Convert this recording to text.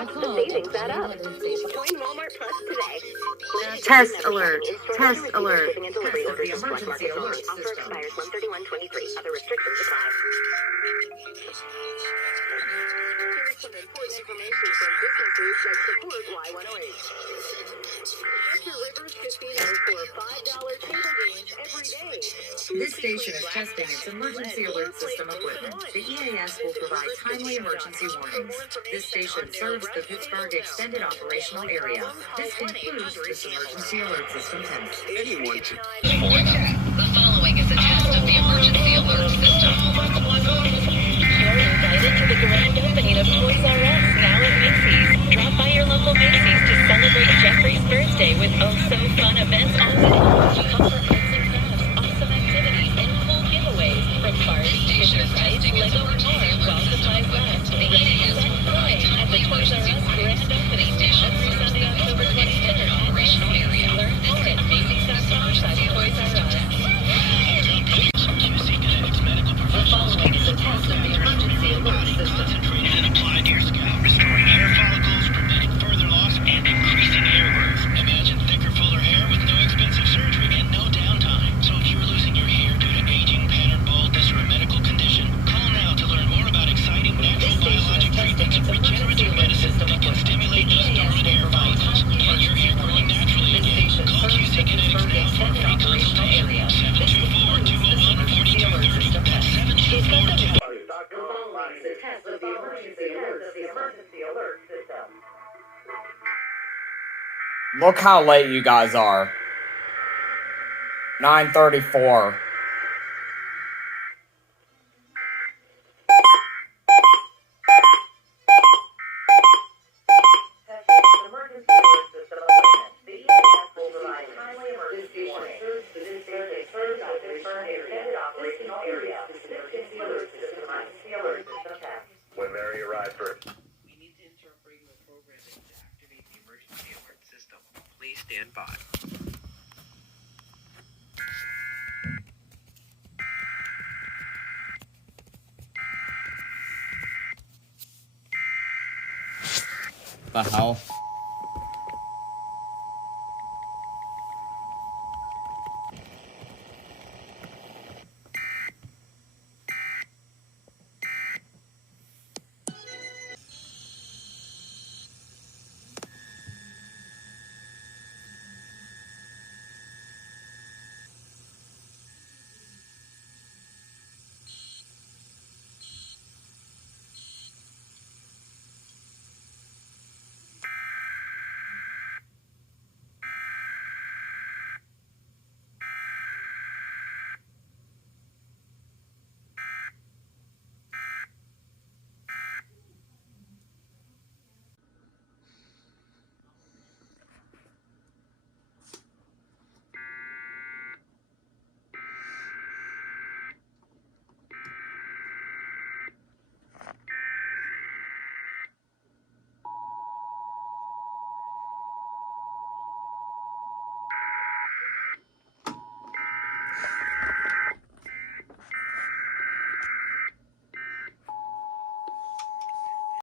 Watch the savings add up. Join Walmart Plus today. Test alert. Test alert. Shipping and delivery orders in select markets only. Offer expires 1/31/23. Other restrictions apply. Here's some important information from business groups that support Y108. Get your Rivers Casino for $5 table games every day. This station is testing its emergency alert system equipment. The EAS will provide timely emergency warnings. This station serves the Pittsburgh Extended Operational Area. This concludes this emergency alert system test. Anyone can. The following is a test of the emergency alert system. You're invited to the grand opening of Toys R Us now at Macy's. Drop by your local Macy's to celebrate Jeffrey's birthday with oh-so-fun events all day long. Come for arts and crafts, awesome activities, and cool giveaways from Barbie, Fisher-Price, Lego, and more while supplies last. The EAS will play at the Toys R Us grand opening every Sunday, October 23rd. Operational area. Learn more at Macy's.com/Toys R Us. The following is a test of the emergency alert system. Concentrated and applied to your scalp, restoring hair follicles, preventing further loss, and increasing hair growth. Imagine thicker, fuller hair with no expensive surgery and no downtime. So if you're losing your hair due to aging, pattern baldness, or a medical condition, call now to learn more about exciting natural biologic treatments and regenerative medicine that can stimulate those dormant hair follicles. Get your hair growing naturally again. Call QC Kinetics now for a free consultation. 724-201-4230. That's 724-201. Look how late you guys are. 9:34. When Mary arrived first. We need to insert radio programming to activate the emergency alert system. Please stand by. The hell?